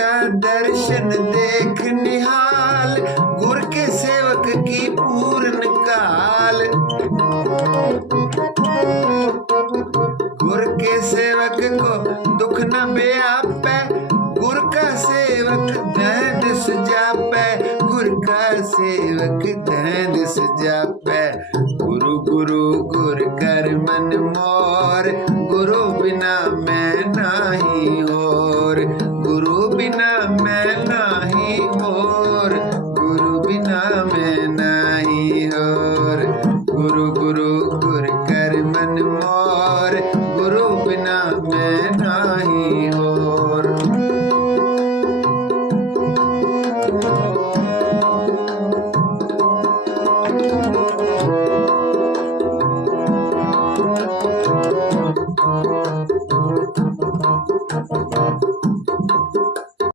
का दर्शन देख निहाल, गुर के सेवक की पूर्ण काल। गुर के सेवक को दुख न व्यापै, गुर का सेवक धन सुजापै, गुर का सेवक धन सुजापै। गुरु गुरु गुर कर मन मोर, गुरु बिना मैं नाही और।